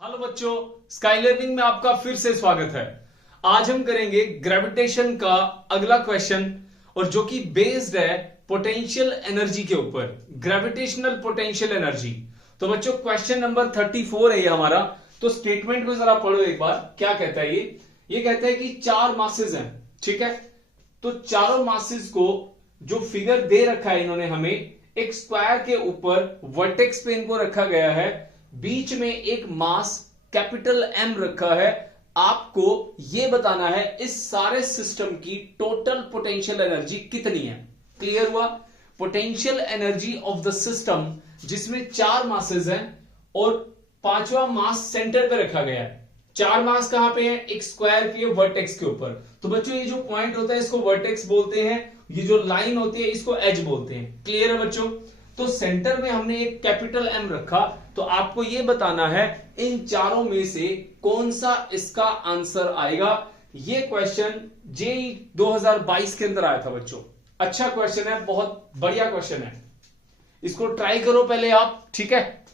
Hello बच्चों, sky learning में आपका फिर से स्वागत है। आज हम करेंगे ग्रेविटेशन का अगला क्वेश्चन और जो कि बेस्ड है पोटेंशियल एनर्जी के ऊपर, ग्रेविटेशनल पोटेंशियल एनर्जी। तो बच्चों क्वेश्चन नंबर 34 है ये हमारा। तो स्टेटमेंट को जरा पढ़ो एक बार, क्या कहता है ये कहता है कि चार मासेस हैं, ठीक है। तो चारों मासेस को जो फिगर दे रखा है इन्होंने हमें, एक स्क्वायर के ऊपर वर्टेक्स पे इनको रखा गया है, बीच में एक मास कैपिटल एम रखा है। आपको यह बताना है इस सारे सिस्टम की टोटल पोटेंशियल एनर्जी कितनी है। क्लियर हुआ? Potential energy of the system जिसमें चार मासेस हैं और पांचवा मास सेंटर पे रखा गया है। चार मास कहां पे है? एक स्क्वायर के वर्टेक्स के ऊपर। तो बच्चों ये जो पॉइंट होता है इसको वर्टेक्स बोलते हैं, ये जो लाइन होती है इसको एज बोलते हैं। क्लियर है बच्चों? तो सेंटर में हमने एक कैपिटल एम रखा। तो आपको यह बताना है इन चारों में से कौन सा इसका आंसर आएगा। यह क्वेश्चन जेईई 2022 के अंदर आया था बच्चों। अच्छा क्वेश्चन है, बहुत बढ़िया क्वेश्चन है, इसको ट्राई करो पहले आप, ठीक है।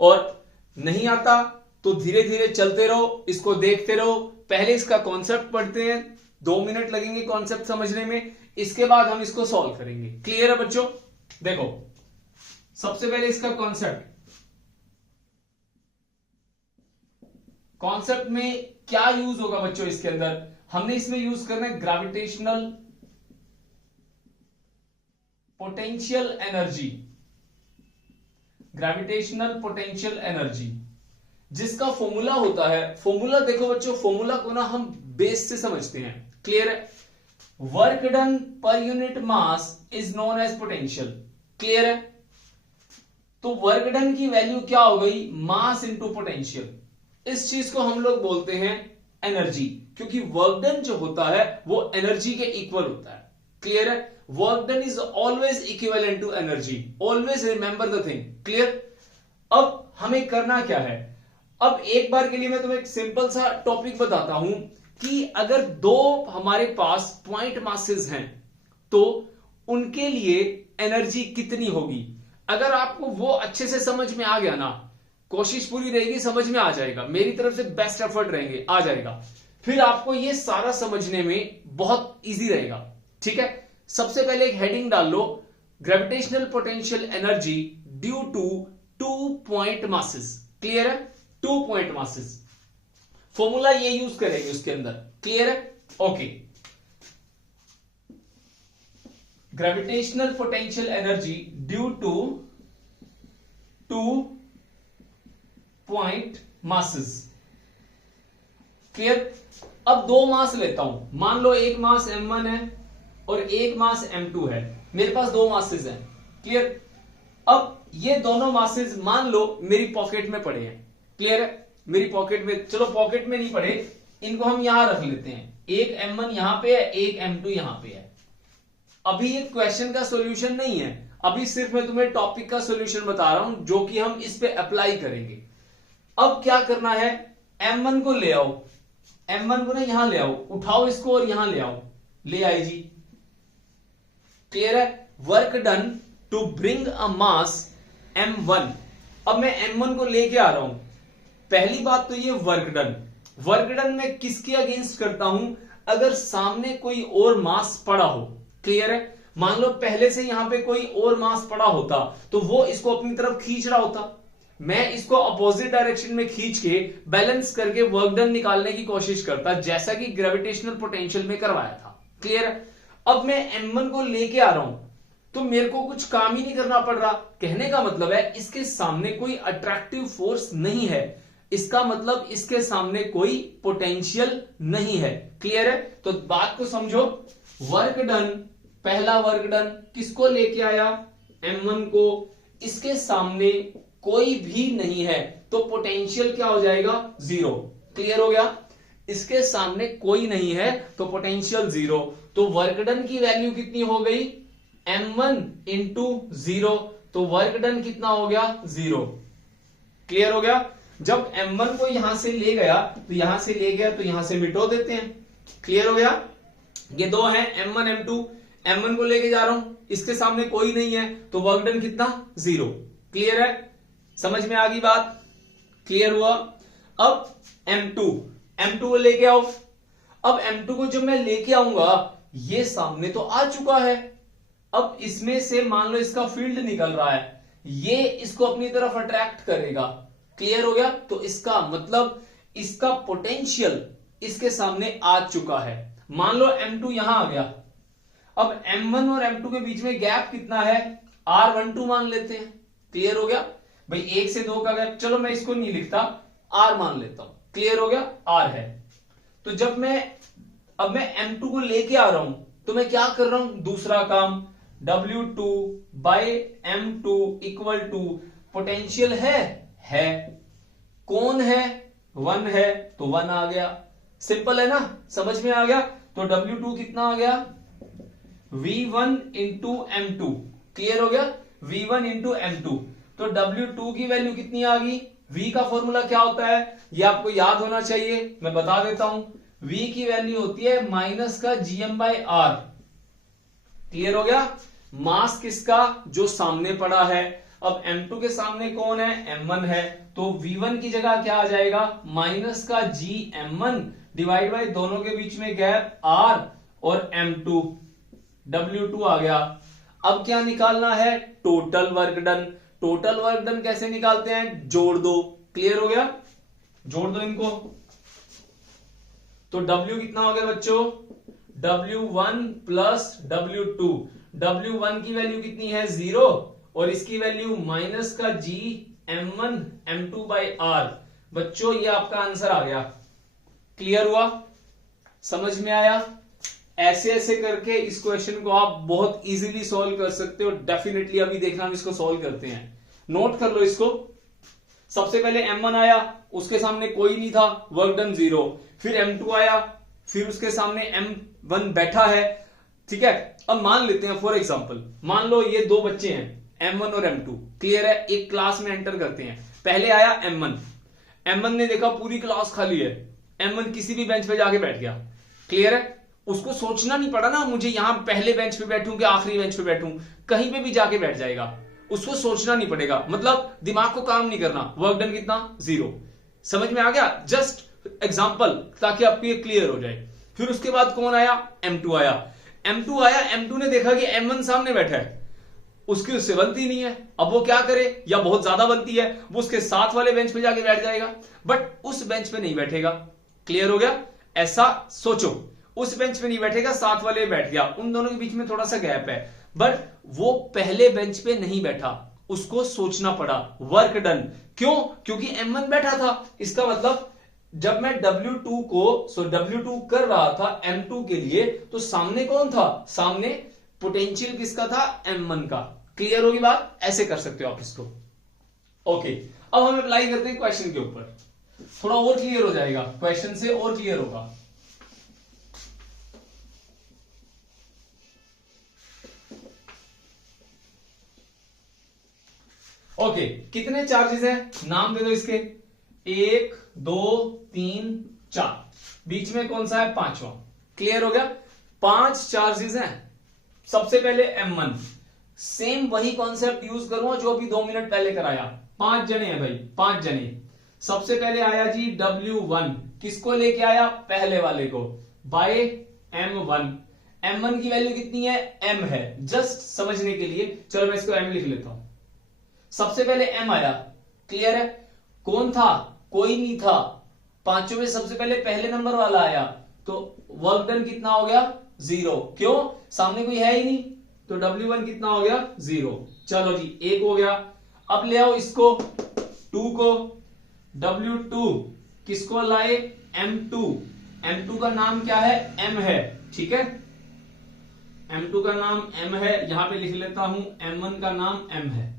और नहीं आता तो धीरे धीरे चलते रहो, इसको देखते रहो। पहले इसका कॉन्सेप्ट पढ़ते हैं, 2 मिनट लगेंगे कॉन्सेप्ट समझने में, इसके बाद हम इसको सॉल्व करेंगे। क्लियर है बच्चों? देखो सबसे पहले इसका कॉन्सेप्ट में क्या यूज होगा बच्चों इसके अंदर, हमने इसमें यूज करना है gravitational potential energy. Gravitational potential energy जिसका फॉर्मूला होता है, फॉर्मूला देखो बच्चों, फॉर्मूला को ना हम बेस से समझते हैं। क्लियर है? वर्क डन पर unit mass is known as potential. Clear है? तो वर्क डन की वैल्यू क्या हो गई? Mass into potential. इस चीज को हम लोग बोलते हैं एनर्जी, क्योंकि वर्क डन जो होता है वो एनर्जी के इक्वल होता है। क्लियर है? Work done is always equivalent to energy. Always remember the thing. Clear? अब हमें करना क्या है, अब एक बार के लिए मैं तुम्हें एक सिंपल सा टॉपिक बताता हूं कि अगर दो हमारे पास पॉइंट मासेस हैं तो उनके लिए एनर्जी कितनी होगी। अगर आपको वो अच्छे से समझ में आ गया ना, कोशिश पूरी रहेगी, समझ में आ जाएगा, मेरी तरफ से बेस्ट एफर्ट रहेंगे, आ जाएगा, फिर आपको ये सारा समझने में बहुत इजी रहेगा। ठीक है? सबसे पहले एक हेडिंग डाल लो, gravitational potential energy due to 2 point masses. Clear है? 2 पॉइंट मासेस, फॉर्मूला ये यूज करेंगे उसके अंदर। क्लियर है? Okay. Gravitational potential energy due to 2 point masses. Clear? अब 2 मास लेता हूं, मान लो एक मास m1 है और एक मास m2 है, मेरे पास 2 मासेस हैं। क्लियर? अब ये दोनों मासेस मान लो मेरी पॉकेट में पड़े हैं। क्लियर है? मेरी पॉकेट में, चलो पॉकेट में नहीं पड़े, इनको हम यहां रख लेते हैं। एक m1 यहां पे है, एक m2 यहां पे है। अभी ये क्वेश्चन का सॉल्यूशन नहीं है, अभी सिर्फ मैं तुम्हें टॉपिक का सॉल्यूशन बता रहा हूं जो कि हम इस पे अप्लाई करेंगे। अब क्या करना है, m1 को ले आओ, m1 को ना यहां ले आओ, उठाओ इसको और यहां ले आओ, ले आए जी। क्लियर है? Work done to bring a mass m1। अब मैं m1 को लेके आ रहा हूं। पहली बात तो ये वर्क डन मैं किसके अगेंस्ट करता हूं? अगर सामने कोई और मास पड़ा हो। क्लियर है? मान लो पहले से यहां पे कोई और मास पड़ा होता तो वो इसको अपनी तरफ खींच रहा होता, मैं इसको अपोजिट डायरेक्शन में खींच के बैलेंस करके वर्क डन निकालने की कोशिश करता, जैसा कि ग्रेविटेशनल पोटेंशियल में करवाया था। क्लियर है? अब मैं m1 को लेके आ रहा हूं तो मेरे को कुछ काम ही नहीं करना पड़ रहा। कहने का मतलब है इसके सामने कोई अट्रैक्टिव फोर्स नहीं है, इसका मतलब इसके सामने कोई पोटेंशियल नहीं है। क्लियर है? तो बात को समझो, वर्क डन, पहला वर्क डन किसको लेके आया? m1 को, इसके सामने कोई भी नहीं है तो पोटेंशियल क्या हो जाएगा? 0। क्लियर हो गया? इसके सामने कोई नहीं है तो पोटेंशियल 0। तो वर्क डन की वैल्यू कितनी हो गई? m1 into 0। तो वर्क डन कितना हो गया? 0। क्लियर हो गया? जब m1 को यहां से ले गया तो यहां से ले गया तो यहां से मिटो देते हैं। क्लियर हो गया? ये 2 है m1 m2, m1 को लेके जा रहा हूं, इसके सामने कोई नहीं है तो वर्क डन कितना? 0। क्लियर है? समझ में आ गई बात? क्लियर हुआ। अब M2 को लेके आओ। अब M2 को जब मैं लेके आऊंगा, ये सामने तो आ चुका है। अब इसमें से मान लो इसका फील्ड निकल रहा है, ये इसको अपनी तरफ अट्रैक्ट करेगा। क्लियर हो गया। तो इसका मतलब इसका पोटेंशियल इसके सामने आ चुका है। मान लो M2 यहां आ गया। अब M1 और M2 के बीच में गैप कितना है, R12 मान लेते हैं। क्लियर हो गया भाई, 1 से 2 का गैप, चलो मैं इसको नहीं लिखता, R मान लेता हूं। क्लियर हो गया, R है। तो जब अब मैं M2 को लेके आ रहा हूं, तो मैं क्या कर रहा हूं, दूसरा काम, W2 bye M2 equal to potential है, कौन है, 1 है, तो 1 आ गया। सिंपल है ना, समझ में आ गया। तो W2 कितना आ गया, V1 इंटू M2। क्लियर हो गया, V1 इंटू M2। तो W2 की वैल्यू कितनी आ गई, V का फॉर्मूला क्या होता है, ये आपको याद होना चाहिए, मैं बता देता हूं। V की वैल्यू होती है माइनस का GM/R। क्लियर हो गया। मास किसका, जो सामने पड़ा है। अब M2 के सामने कौन है, M1 है, तो V1 की जगह क्या आ जाएगा, माइनस का GM1 डिवाइड बाय दोनों के बीच में गैप R और M2, W2 आ गया। अब क्या निकालना है, total work done. Total work done कैसे निकालते हैं, जोड़ दो। क्लियर हो गया, जोड़ दो इनको। तो W कितना हो गया बच्चों, W1 प्लस W2। W1 की वैल्यू कितनी है, 0, और इसकी वैल्यू माइनस का GM1 M2/R। बच्चों ये आपका आंसर आ गया। क्लियर हुआ, समझ में आया। ऐसे ऐसे करके इस क्वेश्चन को आप बहुत इजीली सॉल्व कर सकते हो। डेफिनेटली अभी देखना हम इसको सॉल्व करते हैं। नोट कर लो इसको। सबसे पहले M1 आया, उसके सामने कोई नहीं था, वर्क डन 0। फिर M2 आया, फिर उसके सामने M1 बैठा है। ठीक है, अब मान लेते हैं फॉर एग्जांपल, मान लो ये दो बच्चे हैं M1 और M2। क्लियर है, एक क्लास में एंटर करते हैं। पहले आया M1 ने देखा पूरी क्लास खाली है, M1 किसी भी बेंच पे जाके बैठ गया। क्लियर है, उसको सोचना नहीं पड़ा ना मुझे यहां पहले बेंच पे बैठूं कि आखिरी बेंच पे बैठूं, कहीं पे भी जाके बैठ जाएगा, उसको सोचना नहीं पड़ेगा, मतलब दिमाग को काम नहीं करना। वर्क डन कितना, 0। समझ में आ गया, जस्ट एग्जांपल ताकि आपको ये क्लियर हो जाए। फिर उसके बाद कौन आया, M2 आया। M2 ने देखा कि M1 सामने बैठा है, उसकी उससे बनती नहीं है। अब वो क्या करे, या बहुत ज्यादा बनती है, वो उसके साथ वाले बेंच पे जाके बैठ जाएगा, बट उस बेंच पे नहीं बैठेगा। क्लियर हो गया, ऐसा सोचो, उस बेंच पे नहीं बैठेगा, साथ वाले बैठ गया, उन दोनों के बीच में थोड़ा सा गैप है, बट वो पहले बेंच पे नहीं बैठा, उसको सोचना पड़ा। वर्क डन, क्यों, क्योंकि M1 बैठा था। इसका मतलब जब मैं W2 कर रहा था M2 के लिए, तो सामने कौन था, सामने पोटेंशियल किसका था, M1 का। क्लियर होगी बात, ऐसे कर सकते हो आप इसको। ओके, अब हम अप्लाई करते हैं क्वेश्चन के ऊपर, थोड़ा और क्लियर हो जाएगा, क्वेश्चन से और क्लियर होगा। ओके, कितने चार्जेस हैं, नाम दे दो इसके, 1 2 3 4, बीच में कौन सा है, 5वां। क्लियर हो गया, 5 चार्जेस हैं। सबसे पहले M1, सेम वही कॉन्सेप्ट यूज करूंगा जो अभी 2 मिनट पहले कराया। 5 जने हैं भाई, 5 जने। सबसे पहले आया जी W1, किसको लेके आया, पहले वाले को, बाय M1 की वैल्यू कितनी है, M है, जस्ट समझने के लिए चलो मैं इसको M लिख लेता हूं। सबसे पहले M आया। क्लियर है, कौन था, कोई नहीं था, पांचों में सबसे पहले पहले नंबर वाला आया, तो वर्क डन कितना हो गया, 0। क्यों, सामने कोई है ही नहीं, तो W1 कितना हो गया, 0। चलो जी, 1 हो गया। अब ले आओ इसको, 2 को, W2 किसको लाए, M2 का नाम क्या है, M है। ठीक है, M2 का नाम M है, यहां पे लिख लेता हूं, M1 का नाम M है।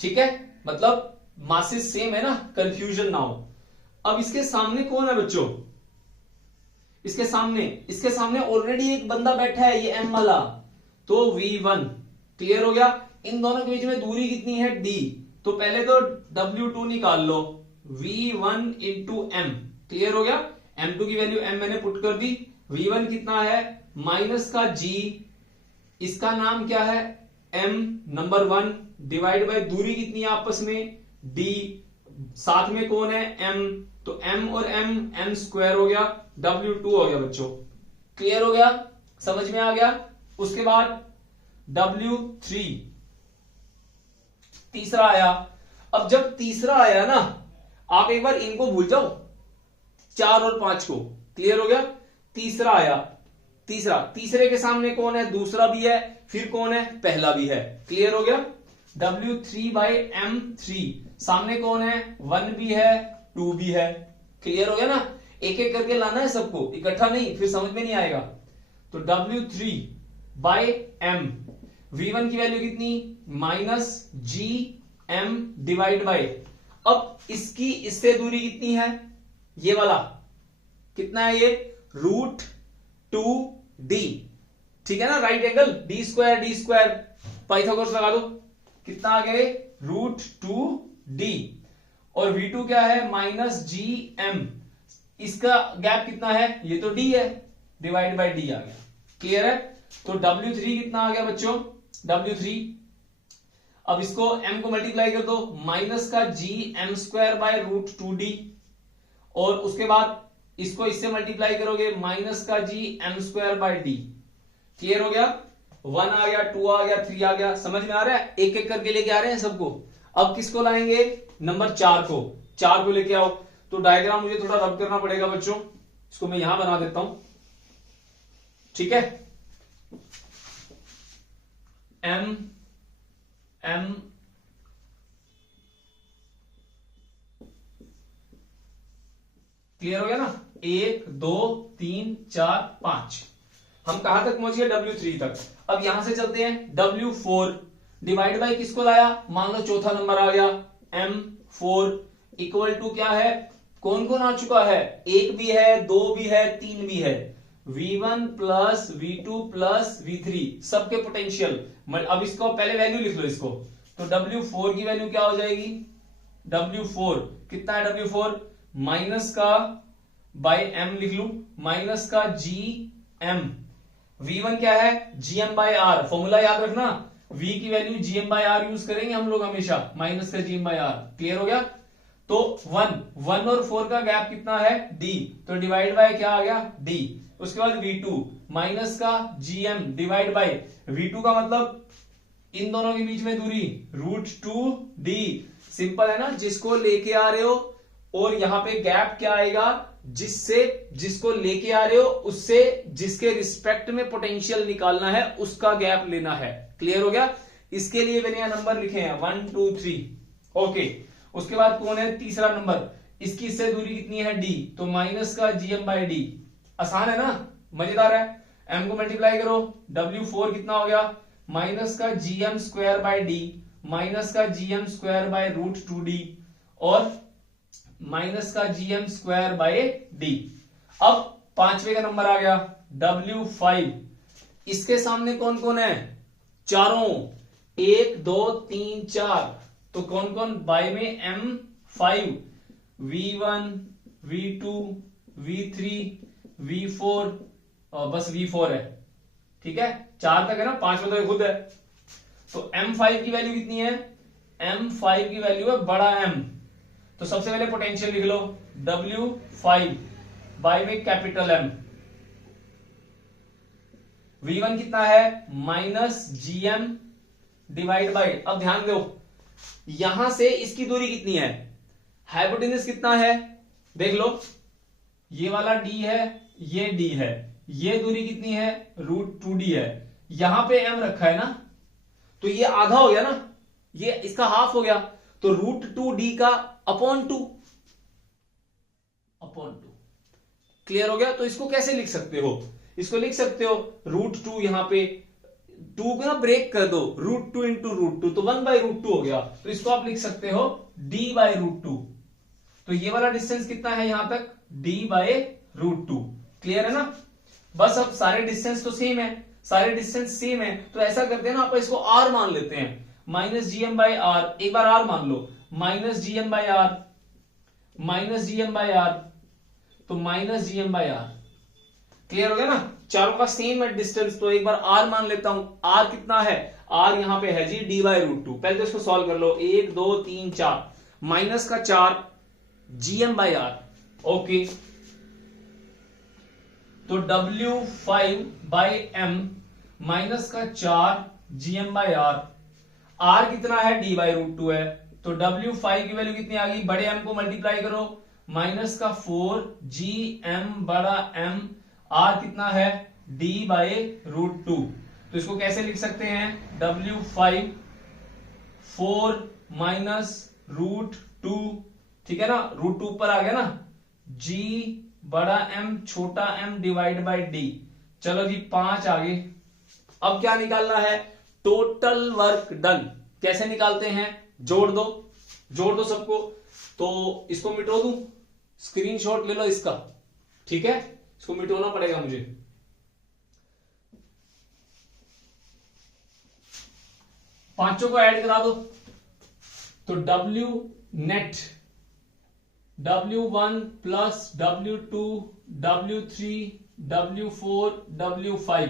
ठीक है, मतलब मासेस सेम है ना, कंफ्यूजन ना हो। अब इसके सामने कौन है बच्चों, इसके सामने ऑलरेडी एक बंदा बैठा है, ये M वाला, तो V1। क्लियर हो गया, इन दोनों के बीच में दूरी कितनी है, D। तो पहले तो W2 निकाल लो, V1 इंटू M। क्लियर हो गया, M2 की वैल्यू M मैंने पुट कर दी, V1 कितना है, माइनस का G, इसका नाम क्या है, M नंबर 1, डिवाइड बाय दूरी कितनी है आपस में, D साथ में कौन है m, तो m और m स्क्वायर हो गया, W2 हो गया बच्चों। क्लियर हो गया, समझ में आ गया। उसके बाद W3 तीसरा आया। अब जब तीसरा आया ना, आप एक बार इनको भूल जाओ, 4 और 5 को। क्लियर हो गया, तीसरा आया, तीसरे के सामने कौन है, दूसरा भी है, फिर कौन है, पहला भी है। क्लियर हो गया, W3/M3 सामने कौन है, 1 भी है 2 भी है। क्लियर हो गया ना, एक एक करके लाना है सबको, इकट्ठा नहीं, फिर समझ में नहीं आएगा। तो W3/M, V1 की वैल्यू कितनी, -GM डिवाइड बाय, अब इसकी इससे दूरी कितनी है, ये वाला कितना है, ये √2D, ठीक है ना, right angle, D square Pythagoras लगा दो, कितना आ गया, √2D। और V2 क्या है, -GM, इसका गैप कितना है, ये तो D है, डिवाइड बाय D आ गया। क्लियर है, तो W3 कितना आ गया बच्चों, W3, अब इसको m को मल्टीप्लाई कर दो, -GM² और उसके बाद इसको इससे मल्टीप्लाई करोगे, -GM²/D। क्लियर हो गया, 1 आ गया, 2 आ गया, 3 आ गया, समझ में आ रहा है, एक एक करके लेके आ रहे हैं सबको। अब किसको लाएंगे, नंबर 4 को लेके आओ। तो डायग्राम मुझे थोड़ा रब करना पड़ेगा बच्चों, इसको मैं यहां बना देता हूं, ठीक है। M क्लियर हो गया ना, 1 2 3 4 5, हम कहां तक पहुंच गए, W3 तक। अब यहां से चलते हैं, W4 डिवाइड बाय किसको लाया, मान लो चौथा नंबर आ गया, M4 इक्वल टू क्या है, कौन कौन आ चुका है, 1 भी है, 2 भी है, 3 भी है, V1 plus V2 plus V3 सबके पोटेंशियल। अब इसको पहले वैल्यू लिख लो इसको, तो W4 की वैल्यू क्या हो जाएगी, W4 कितना है, W4 माइनस का बाय M लिख लू, माइनस का GM, V1 क्या है, GM/R, फॉर्मूला याद रखना, V की वैल्यू GM/R यूज करेंगे हम लोग हमेशा, माइनस का GM/R। क्लियर हो गया, तो 1 और 4 का गैप कितना है, D, तो डिवाइड बाय क्या आ गया, D। उसके बाद V2 माइनस का GM डिवाइड बाय, V2 का मतलब इन दोनों के बीच में दूरी √2D, सिंपल है ना, जिसको लेके आ रहे हो और यहां पे गैप क्या आएगा, जिसको लेके आ रहे हो उससे जिसके रिस्पेक्ट में पोटेंशियल निकालना है उसका गैप लेना है। क्लियर हो गया, इसके लिए मैंने यहां नंबर लिखे हैं 1 2 3, ओके। उसके बाद कौन है तीसरा नंबर, इसकी इससे दूरी कितनी है, D, तो माइनस का GM/D, आसान है ना, मजेदार है। M को मल्टीप्लाई करो, W4 कितना हो गया, माइनस का GM²/D, माइनस का GM²/√2D और माइनस का GM²/D। अब पांचवे का नंबर आ गया W5, इसके सामने कौन कौन है, चारों, 1 2 3 4, तो कौन कौन, बाय में M5, V1 V2 V3 V4, बस V4 है, ठीक है, 4 तक है ना, 5 तो खुद है। तो M5 की वैल्यू कितनी है, M5 की वैल्यू है बड़ा M, तो सबसे पहले पोटेंशियल लिख लो, W5 बाय में कैपिटल M। V1 कितना है, -GM डिवाइड बाय, अब ध्यान दो, यहां से इसकी दूरी कितनी है, हाइपोटेन्यूज कितना है, देख लो, ये वाला D है, ये D है, ये दूरी कितनी है, √2D है, यहां पे M रखा है ना, तो ये आधा हो गया ना, ये इसका हाफ हो गया, तो √2D का अपॉन 2। क्लियर हो गया, तो इसको कैसे लिख सकते हो, इसको लिख सकते हो √2, यहां पे 2 को ना ब्रेक कर दो, √2 इंटू √2, तो 1/√2 हो गया, तो इसको आप लिख सकते हो D/√2। तो ये वाला डिस्टेंस कितना है यहां तक, D/√2। क्लियर है ना, बस अब सारे डिस्टेंस तो सेम है, सारे डिस्टेंस सेम है, तो ऐसा करते हैं ना, आप इसको R मान लेते हैं, -GM/R, एक बार R मान लो, -GM/R, तो -GM/R। क्लियर हो गया ना, चारों का सेम है डिस्टेंस, तो एक बार R मान लेता हूं, R कितना है, R यहां पे है जी D/√2। पहले तो इसको सॉल्व कर लो, 1 2 3 4, माइनस का 4 GM/R। ओके, तो W5/M माइनस का 4 GM/R। R कितना है? D/√2 है। तो W5 की वैल्यू कितनी आ गई? बड़े M को मल्टीप्लाई करो, माइनस का 4 GM/M। R कितना है? D/√2। तो इसको कैसे लिख सकते हैं? W5 4 माइनस √2, ठीक है ना, √2 ऊपर आ गया ना, G/M छोटा m डिवाइड बाई D। चलो जी 5 आगे। अब क्या निकालना है? Total work done. कैसे निकालते हैं? जोड़ दो सबको। तो इसको मिटो दूं, स्क्रीनशॉट ले लो इसका, ठीक है, इसको मिटोना पड़ेगा मुझे। पांचों को ऐड करा दो। तो W net W1 plus W2 W3 W4 W5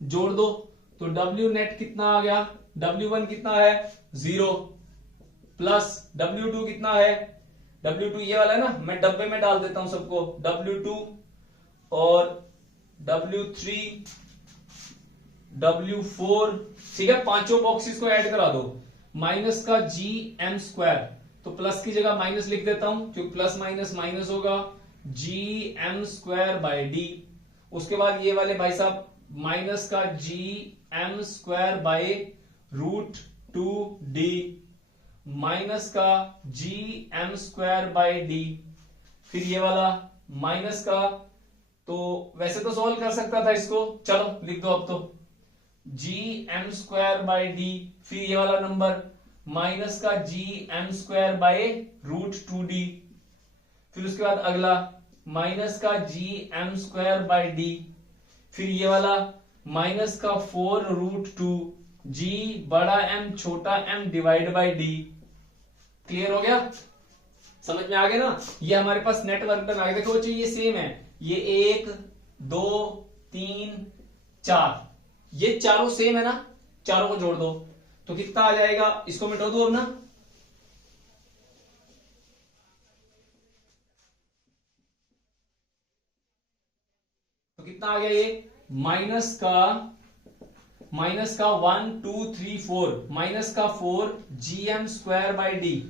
जोड़ दो। तो W नेट कितना आ गया? W1 कितना है? 0 प्लस W2 कितना है? W2 ये वाला है ना, मैं डब्बे में डाल देता हूं सबको। W2 और W3 W4, ठीक है, पांचों बॉक्सेस को ऐड करा दो। माइनस का GM², तो प्लस की जगह माइनस लिख देता हूं क्योंकि प्लस माइनस माइनस होगा, GM²/D। उसके बाद ये वाले भाई साहब माइनस का GM²/√2D माइनस का GM²/D। फिर ये वाला माइनस का, तो वैसे तो सॉल्व कर सकता था इसको, चलो लिख दो अब तो, GM²/D। फिर ये वाला नंबर माइनस का GM²/√2D। फिर उसके बाद अगला माइनस का GM²/D। फिर ये वाला माइनस का 4√2 G/M छोटा m divide by D। Clear हो गया? समझ में आ गया ना? ये हमारे पास नेटवर्क डन आ गया। देखो बच्चों ये सेम है, ये 1 2 3 4, ये चारों सेम है ना, चारों को जोड़ दो तो कितना आ जाएगा? इसको मिटा दो अब ना। तो कितना आ गया? ये माइनस का 1 2 3 4 माइनस का 4 GM²/D।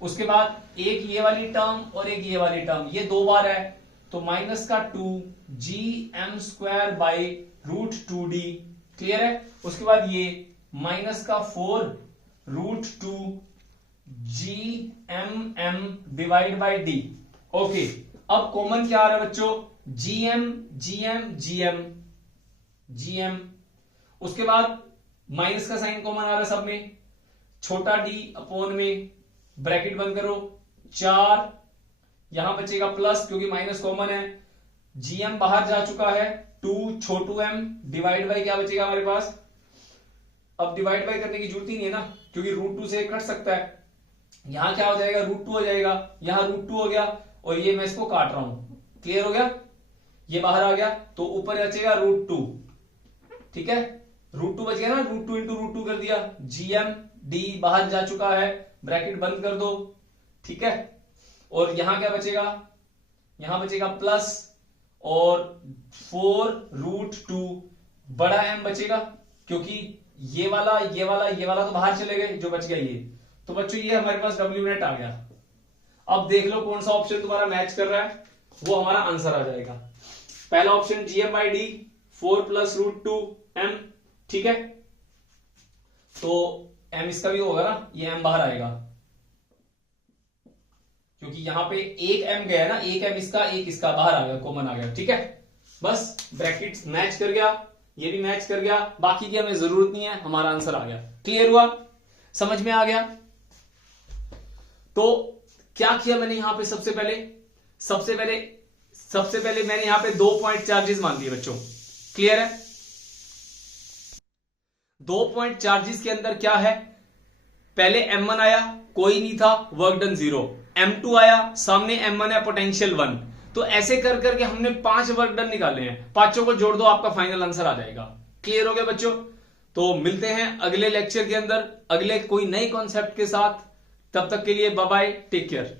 उसके बाद एक ये वाली टर्म और एक ये वाली टर्म, ये दो बार है, तो माइनस का 2 GM²/√2D। क्लियर है? उसके बाद ये माइनस का 4√2 GMM divide by D। Okay, अब कॉमन क्या आ रहा है बच्चों? GM GM GM GM। उसके बाद माइनस का साइन कॉमन आ रहा है सब में, छोटा d अपॉन में, ब्रैकेट बंद करो, 4 यहां बचेगा प्लस क्योंकि माइनस कॉमन है, GM बाहर जा चुका है, 2 छोटू m डिवाइड बाई क्या बचेगा हमारे पास? अब डिवाइड बाई करने की जरूरत ही नहीं है ना क्योंकि √2 से कट सकता है। यहां क्या हो जाएगा? √2 हो जाएगा, यहां √2 हो गया और ये मैं इसको काट रहा हूं। क्लियर हो गया? ये बाहर आ गया तो ऊपर बचेगा √2, ठीक है, √2 बच गया ना, √2 इंटू √2 कर दिया, GM D बाहर जा चुका है, ब्रैकेट बंद कर दो, ठीक है, और यहां क्या बचेगा? यहां बचेगा प्लस और 4√2 बड़ा M बचेगा क्योंकि ये वाला तो बाहर चले गए, जो बच गया ये। तो बच्चों ये हमारे पास W नेट आ गया। अब देख लो कौन सा ऑप्शन तुम्हारा मैच कर रहा है, वो हमारा आंसर आ जाएगा। पहला ऑप्शन GM/D 4 प्लस √2M, ठीक है, तो M इसका भी होगा ना, ये M बाहर आएगा क्योंकि यहां पे एक M गया ना, एक M इसका एक इसका बाहर आ गया, कॉमन आ गया, ठीक है, बस ब्रैकेट्स मैच कर गया, ये भी मैच कर गया, बाकी की हमें जरूरत नहीं है, हमारा आंसर आ गया। क्लियर हुआ? समझ में आ गया? तो क्या किया मैंने यहां पे? सबसे पहले मैंने यहां पे 2 पॉइंट चार्जेस मान लिए बच्चों। क्लियर है? 2 पॉइंट चार्जेस के अंदर क्या है? पहले M1 आया, कोई नहीं था, वर्क डन 0। M2 आया, सामने M1 है, पोटेंशियल 1। तो ऐसे कर करके हमने 5 वर्क डन निकाले हैं, पांचों को जोड़ दो, आपका फाइनल आंसर आ जाएगा। क्लियर हो गया बच्चों? तो मिलते हैं अगले लेक्चर के अंदर अगले कोई नए कॉन्सेप्ट के साथ। तब तक के लिए बाय बाय, टेक केयर।